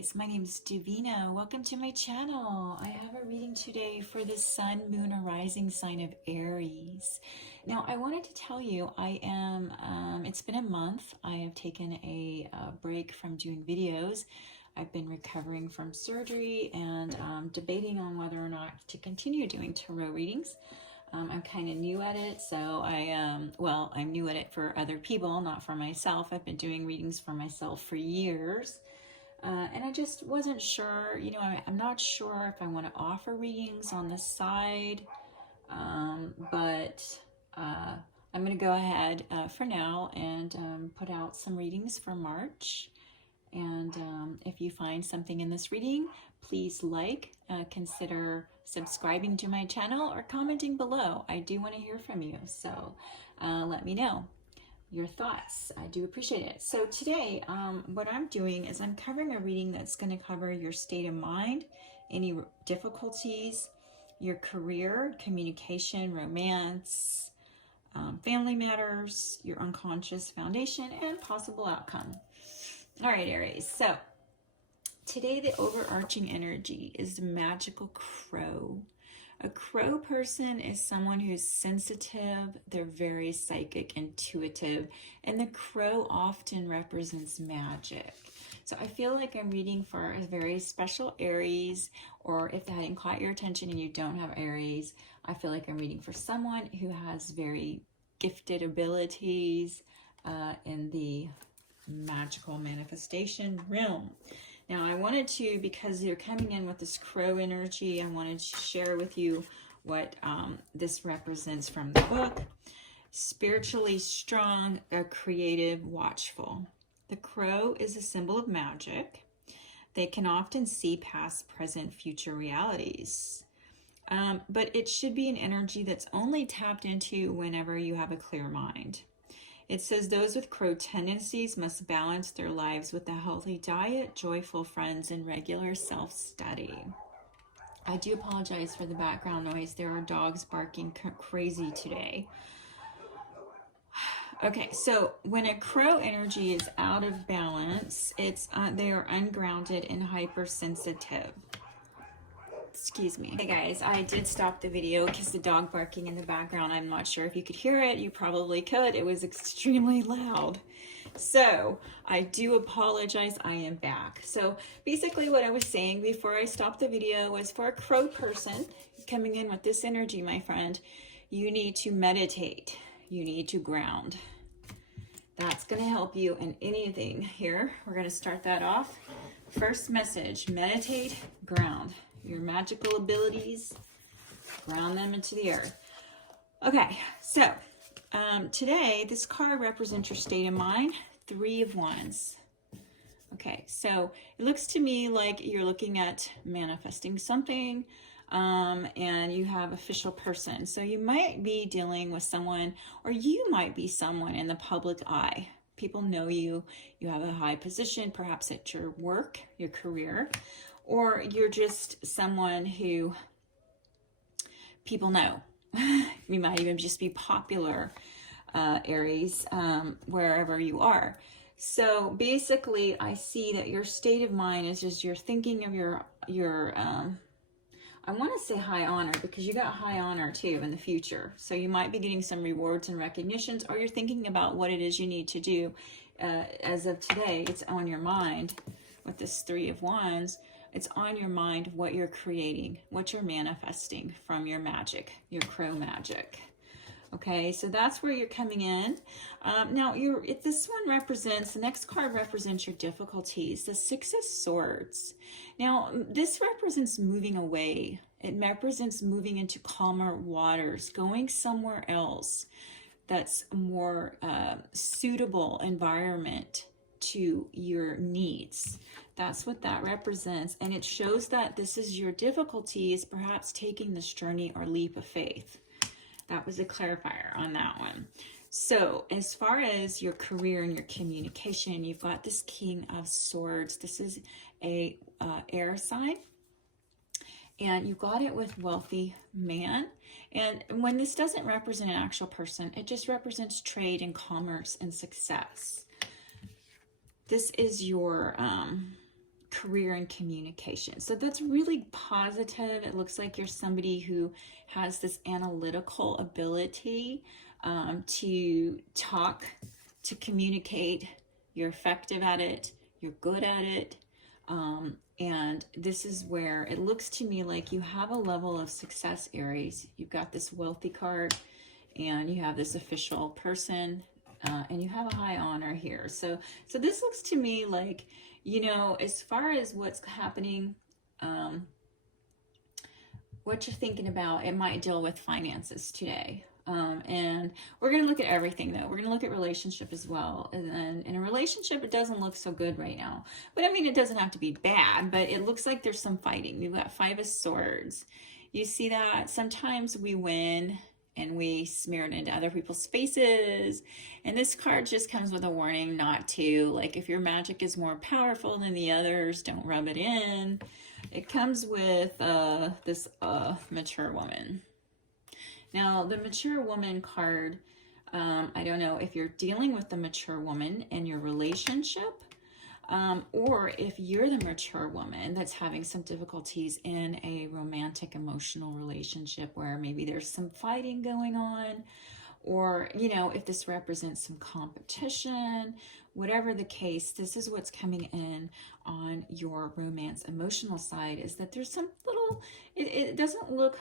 guys, my name is Devina. Welcome to my channel. I have a reading today for the sun, moon, or rising sign of Aries. Now, I wanted to tell you, it's been a month. I have taken a break from doing videos. I've been recovering from surgery and debating on whether or not to continue doing tarot readings. I'm kind of new at it, so I'm new at it for other people, not for myself. I've been doing readings for myself for years, and I just wasn't sure, I'm not sure if I want to offer readings on the side, but I'm going to go ahead for now and put out some readings for March. And if you find something in this reading, please consider subscribing to my channel or commenting below. I do want to hear from you, so let me know your thoughts. I do appreciate it. So today, what I'm doing is I'm covering a reading that's going to cover your state of mind, any difficulties, your career, communication, romance, family matters, your unconscious foundation, and possible outcome. All right, Aries. So today the overarching energy is the magical crow. A crow person is someone who's sensitive, they're very psychic, intuitive, and the crow often represents magic. So I feel like I'm reading for a very special Aries, or if that hadn't caught your attention and you don't have Aries, I feel like I'm reading for someone who has very gifted abilities in the magical manifestation realm. Now I wanted to, because you're coming in with this crow energy, I wanted to share with you what this represents from the book. Spiritually strong, creative, watchful. The crow is a symbol of magic. They can often see past, present, future realities. But it should be an energy that's only tapped into whenever you have a clear mind. It says those with crow tendencies must balance their lives with a healthy diet, joyful friends, and regular self-study. I do apologize for the background noise. There are dogs barking crazy today. Okay, so when a crow energy is out of balance, they are ungrounded and hypersensitive. Excuse me. Hey guys, I did stop the video because the dog barking in the background, I'm not sure if you could hear it. You probably could. It was extremely loud. So I do apologize. I am back. So basically what I was saying before I stopped the video was, for a crow person coming in with this energy, my friend, you need to meditate. You need to ground. That's going to help you in anything here. We're going to start that off. First message: meditate, ground. Your magical abilities, ground them into the earth. Okay, so today this card represents your state of mind, 3 of Wands. Okay, so it looks to me like you're looking at manifesting something, and you have official person. So you might be dealing with someone, or you might be someone in the public eye. People know you, you have a high position, perhaps at your work, your career, or you're just someone who people know. You might even just be popular, Aries, wherever you are. So basically, I see that your state of mind is just you're thinking of your I want to say high honor, because you got high honor too in the future. So you might be getting some rewards and recognitions, or you're thinking about what it is you need to do. As of today, it's on your mind with this 3 of Wands. It's on your mind what you're creating, what you're manifesting from your magic, your crow magic. Okay, so that's where you're coming in. Now, if this one represents, the next card represents your difficulties, the 6 of Swords. Now, this represents moving away. It represents moving into calmer waters, going somewhere else that's a more suitable environment to your needs. That's what that represents. And it shows that this is your difficulties, perhaps taking this journey or leap of faith. That was a clarifier on that one. So as far as your career and your communication, you've got this King of Swords. This is a air sign, and you got it with wealthy man. And when this doesn't represent an actual person, it just represents trade and commerce and success. This is your career and communication. So that's really positive. It looks like you're somebody who has this analytical ability to talk, to communicate. You're effective at it. You're good at it. And this is where it looks to me like you have a level of success, Aries. You've got this wealthy card and you have this official person, and you have a high honor here. So this looks to me like, you know, as far as what's happening, what you're thinking about, it might deal with finances today. And we're going to look at everything, though. We're going to look at relationship as well. And then in a relationship, it doesn't look so good right now. But I mean, it doesn't have to be bad, but it looks like there's some fighting. We've got 5 of Swords. You see that? Sometimes we win and we smear it into other people's faces. And this card just comes with a warning not to. Like, if your magic is more powerful than the others, don't rub it in. It comes with this mature woman. Now, the mature woman card, I don't know if you're dealing with the mature woman in your relationship, or if you're the mature woman that's having some difficulties in a romantic, emotional relationship where maybe there's some fighting going on, or, you know, if this represents some competition, whatever the case, this is what's coming in on your romance emotional side, is that there's some little, it doesn't look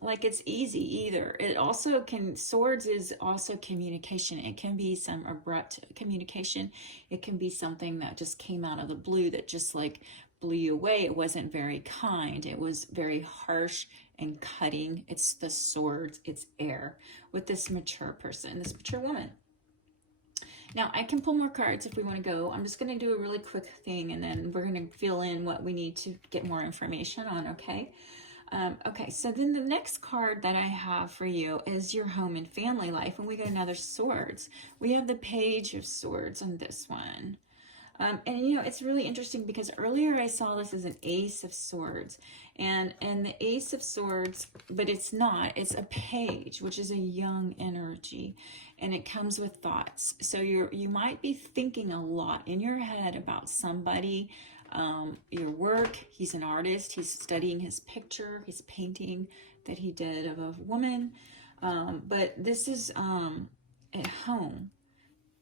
like it's easy either. It also can, Swords is also communication. It can be some abrupt communication. It can be something that just came out of the blue that just like blew you away. It wasn't very kind. It was very harsh and cutting. It's the Swords, it's air with this mature person, this mature woman. Now, I can pull more cards if we want to go. I'm just going to do a really quick thing, and then we're going to fill in what we need to get more information on, okay? Okay, so then the next card that I have for you is your home and family life, and we got another Swords. We have the Page of Swords on this one. And you know, it's really interesting because earlier I saw this as an Ace of Swords, and the Ace of Swords, but it's not, it's a Page, which is a young energy, and it comes with thoughts. So you might be thinking a lot in your head about somebody, your work. He's an artist. He's studying his picture, his painting that he did of a woman. But this is at home.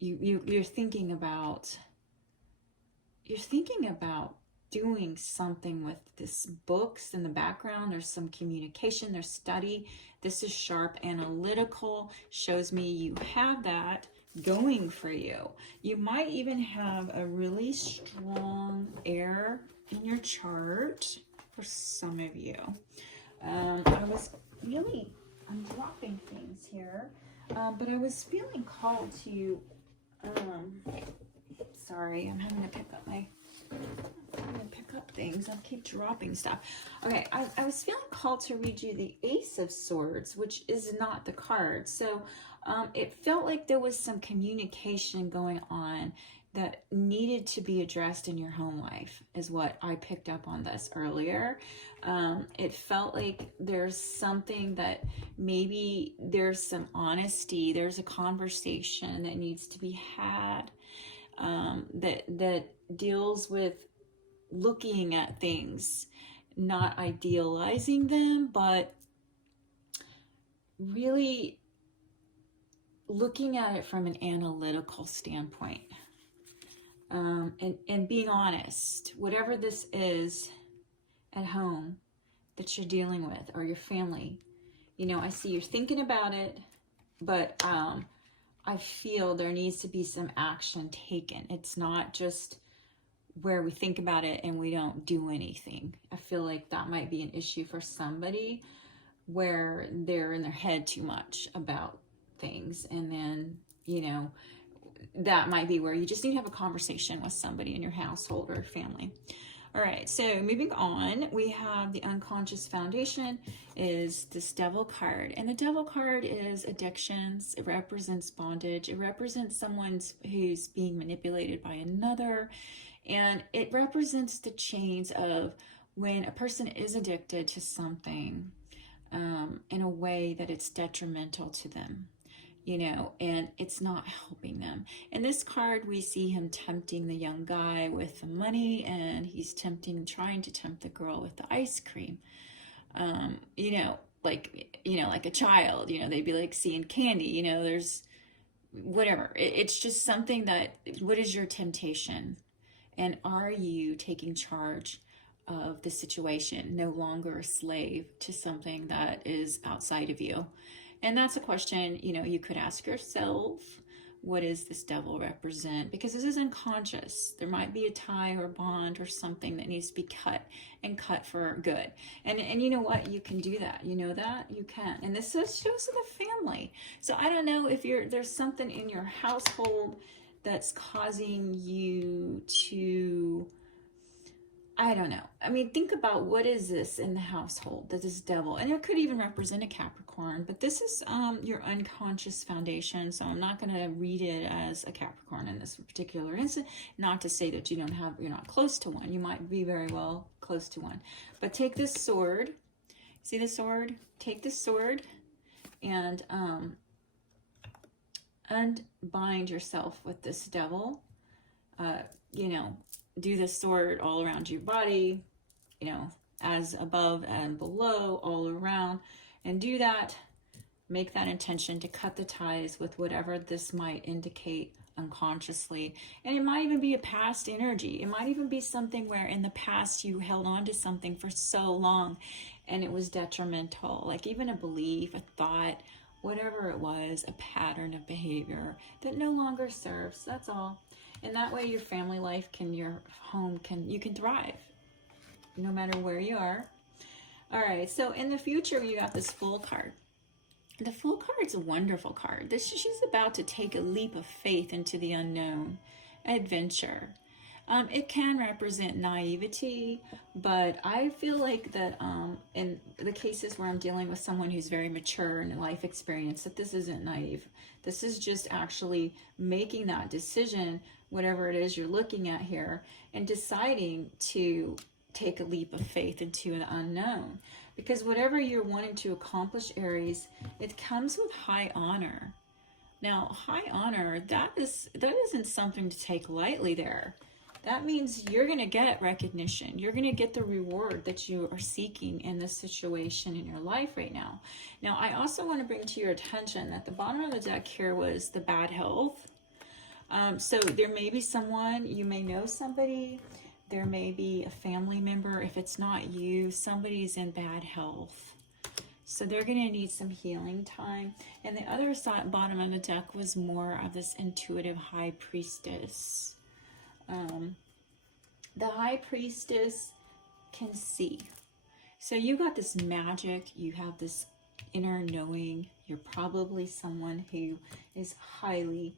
You're thinking about doing something with this books in the background. There's some communication, there's study. This is sharp, analytical, shows me you have that going for you. You might even have a really strong air in your chart for some of you. I'm dropping things here, but I was feeling called to, sorry, I'm having to pick up things. I'll keep dropping stuff. Okay, I was feeling called to read you the Ace of Swords, which is not the card. So it felt like there was some communication going on that needed to be addressed in your home life, is what I picked up on this earlier. It felt like there's something that maybe there's some honesty, there's a conversation that needs to be had, that deals with looking at things, not idealizing them, but really looking at it from an analytical standpoint, and being honest, whatever this is at home that you're dealing with, or your family. You know, I see you're thinking about it, but I feel there needs to be some action taken. It's not just where we think about it and we don't do anything. I feel like that might be an issue for somebody, where they're in their head too much about things. And then, you know, that might be where you just need to have a conversation with somebody in your household or family. All right, so moving on, we have the unconscious foundation is this Devil card. And the Devil card is addictions. It represents bondage. It represents someone who's being manipulated by another. And it represents the chains of when a person is addicted to something in a way that it's detrimental to them. and it's not helping them. In this card, we see him tempting the young guy with the money, and he's trying to tempt the girl with the ice cream. Like a child, they'd be like seeing candy, there's whatever. It's just something that, what is your temptation? And are you taking charge of the situation, no longer a slave to something that is outside of you? And that's a question, you could ask yourself. What does this devil represent? Because this is unconscious. There might be a tie or bond or something that needs to be cut, and cut for good. And you know what? You can do that. You know that? You can. And this shows the family. So I don't know if there's something in your household that's causing you to, I don't know. I mean, think about what is this in the household, that this devil, and it could even represent a Capricorn, but this is your unconscious foundation. So I'm not going to read it as a Capricorn in this particular instance. Not to say that you're not close to one. You might be very well close to one. But take this sword. See the sword? Take this sword and unbind yourself with this devil. Do the sword all around your body, as above and below, all around, and do that. Make that intention to cut the ties with whatever this might indicate unconsciously. And it might even be a past energy. It might even be something where in the past you held on to something for so long and it was detrimental, like even a belief, a thought, whatever it was, a pattern of behavior that no longer serves. That's all. And that way your family life your home you can thrive no matter where you are. All right, so in the future, you got this Fool card. The Fool card's a wonderful card. She's about to take a leap of faith into the unknown, adventure. It can represent naivety, but I feel like that in the cases where I'm dealing with someone who's very mature in life experience, that this isn't naive. This is just actually making that decision, whatever it is you're looking at here, and deciding to take a leap of faith into an unknown. Because whatever you're wanting to accomplish, Aries, it comes with high honor. Now, high honor, that isn't something to take lightly there. That means you're going to get recognition. You're going to get the reward that you are seeking in this situation in your life right now. Now, I also want to bring to your attention that the bottom of the deck here was the bad health. So there may be someone, you may know somebody, there may be a family member. If it's not you, somebody's in bad health. So they're going to need some healing time. And the other side, bottom of the deck, was more of this intuitive high priestess. The high priestess can see. So you got this magic, you have this inner knowing. You're probably someone who is highly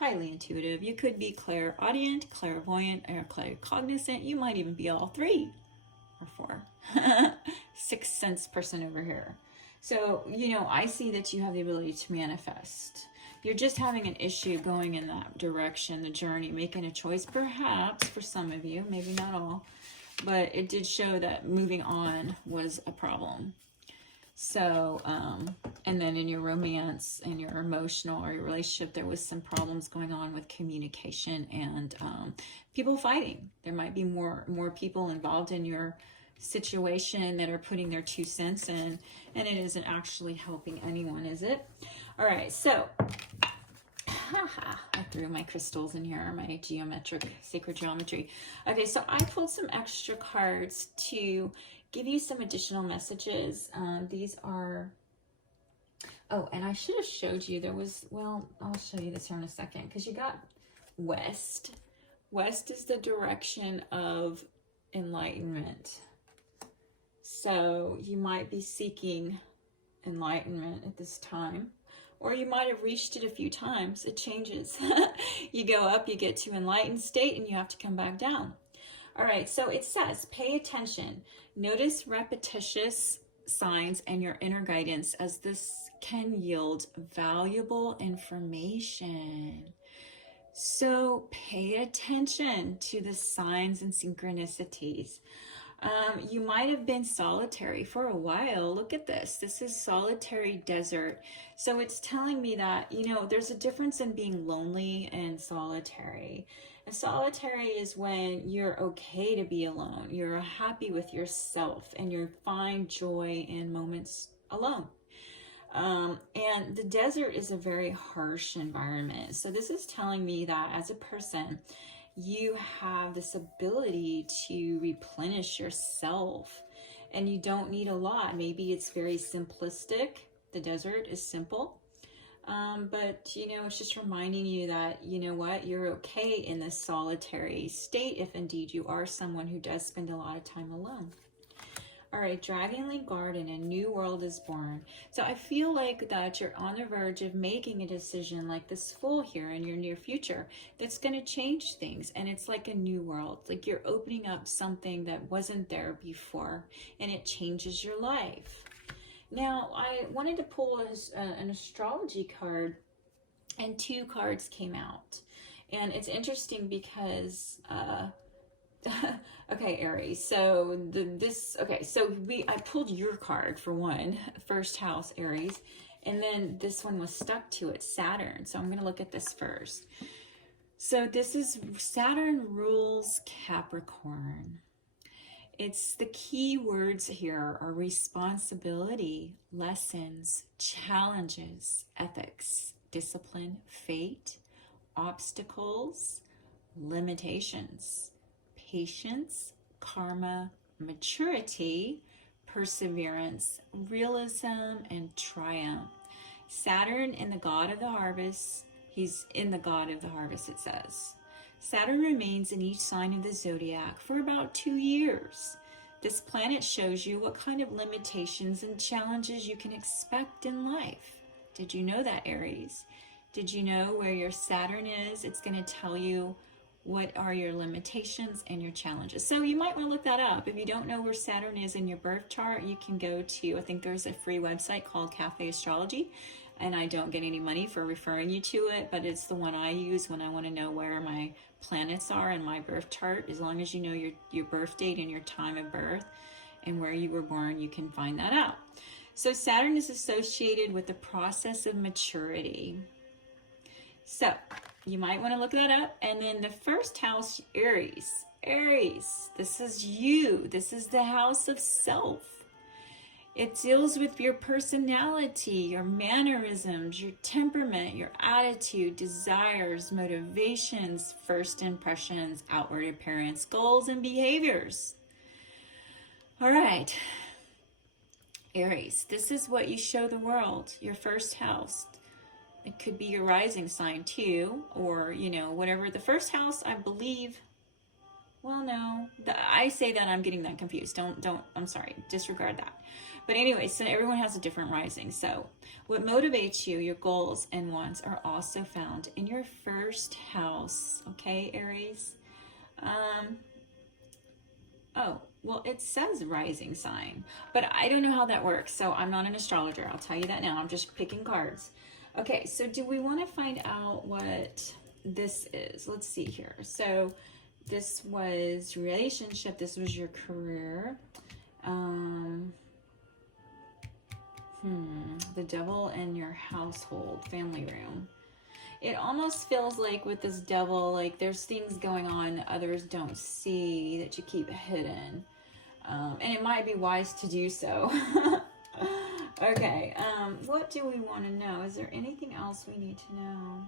intuitive. You could be clairaudient, clairvoyant, or claircognizant. You might even be all three or four. Sixth sense person over here. So, I see that you have the ability to manifest. You're just having an issue going in that direction, the journey, making a choice, perhaps for some of you, maybe not all, but it did show that moving on was a problem. So, and then in your romance and your emotional or your relationship, there was some problems going on with communication and people fighting. There might be more people involved in your situation that are putting their 2 cents in, and it isn't actually helping anyone, is it? All right, so I threw my crystals in here, my sacred geometry. Okay, so I pulled some extra cards to give you some additional messages. These are, and I should have showed you, I'll show you this here in a second, because you got West. West is the direction of enlightenment. So you might be seeking enlightenment at this time, or you might have reached it a few times. It changes. You go up, you get to enlightened state, and you have to come back down. All right, so it says, pay attention. Notice repetitious signs and your inner guidance, as this can yield valuable information. So pay attention to the signs and synchronicities. You might have been solitary for a while. Look at this. This is solitary desert. So it's telling me that, you know, there's a difference in being lonely and solitary. And solitary is when you're okay to be alone. You're happy with yourself and you find joy in moments alone. And the desert is a very harsh environment. So this is telling me that as a person, you have this ability to replenish yourself and you don't need a lot. Maybe it's very simplistic. The desert is simple. But, you know, it's just reminding you that, you know what, you're okay in this solitary state if indeed you are someone who does spend a lot of time alone. All right, Dragonly Garden, a new world is born. So I feel like that you're on the verge of making a decision like this Fool here in your near future that's going to change things. And it's like a new world. Like you're opening up something that wasn't there before and it changes your life. Now, I wanted to pull an astrology card and two cards came out. And it's interesting because... okay, Aries. So I pulled your card for one, first house, Aries, and then this one was stuck to it, Saturn. So I'm going to look at this first. So this is Saturn rules Capricorn. It's the key words here are responsibility, lessons, challenges, ethics, discipline, fate, obstacles, limitations, patience, karma, maturity, perseverance, realism, and triumph. Saturn in the god of the harvest. He's in the god of the harvest, it says. Saturn remains in each sign of the zodiac for about 2 years. This planet shows you what kind of limitations and challenges you can expect in life. Did you know that, Aries? Did you know where your Saturn is? It's going to tell you what are your limitations and your challenges. So you might want to look that up. If you don't know where Saturn is in your birth chart, you can go to, I think there's a free website called Cafe Astrology, and I don't get any money for referring you to it, but it's the one I use when I want to know where my planets are in my birth chart. As long as you know your birth date and your time of birth and where you were born, you can find that out. So Saturn is associated with the process of maturity. So you might want to look that up. And then the first house, Aries. Aries, this is you. This is the house of self. It deals with your personality, your mannerisms, your temperament, your attitude, desires, motivations, first impressions, outward appearance, goals, and behaviors. All right. Aries, this is what you show the world, your first house. It could be your rising sign too, or, you know, whatever. The first house, I believe, well, no, I say that I'm getting that confused. I'm sorry, disregard that. But anyway, so everyone has a different rising. So what motivates you, your goals and wants are also found in your first house. Okay, Aries? Oh, well, it says rising sign, but I don't know how that works. So I'm not an astrologer. I'll tell you that now. I'm just picking cards. Okay, so do we want to find out what this is? Let's see here. So this was relationship. This was your career. The devil in your household, family room. It almost feels like with this devil, like there's things going on that others don't see that you keep hidden. And it might be wise to do so. Okay, what do we want to know? Is there anything else we need to know?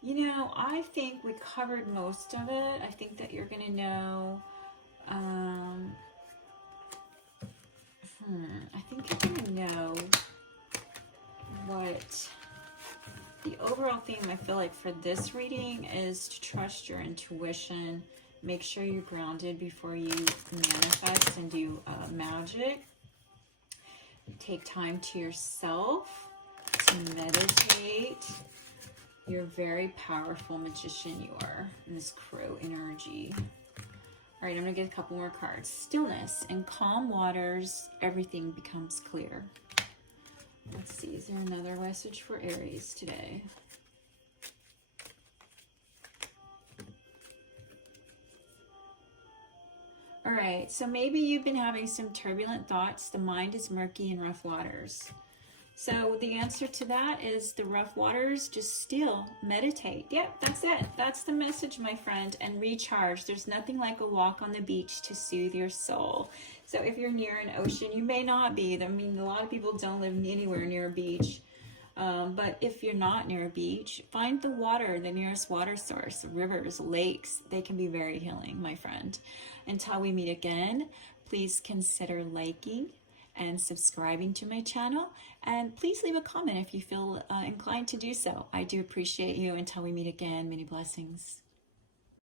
You know, I think we covered most of it. I think that you're going to know, I think you're going to know what the overall theme I feel like for this reading is to trust your intuition. Make sure you're grounded before you manifest and do magic. Take time to yourself to meditate. You're a very powerful magician, you are, in this crow energy. All right, I'm going to get a couple more cards. Stillness. In calm waters, everything becomes clear. Let's see, is there another message for Aries today? All right, so maybe you've been having some turbulent thoughts. The mind is murky in rough waters. So the answer to that is the rough waters, just still meditate. Yep, that's it. That's the message, my friend, and recharge. There's nothing like a walk on the beach to soothe your soul. So if you're near an ocean, you may not be. I mean, a lot of people don't live anywhere near a beach. But if you're not near a beach, find the water, the nearest water source, rivers, lakes. They can be very healing, my friend. Until we meet again, please consider liking and subscribing to my channel. And please leave a comment if you feel inclined to do so. I do appreciate you. Until we meet again, many blessings.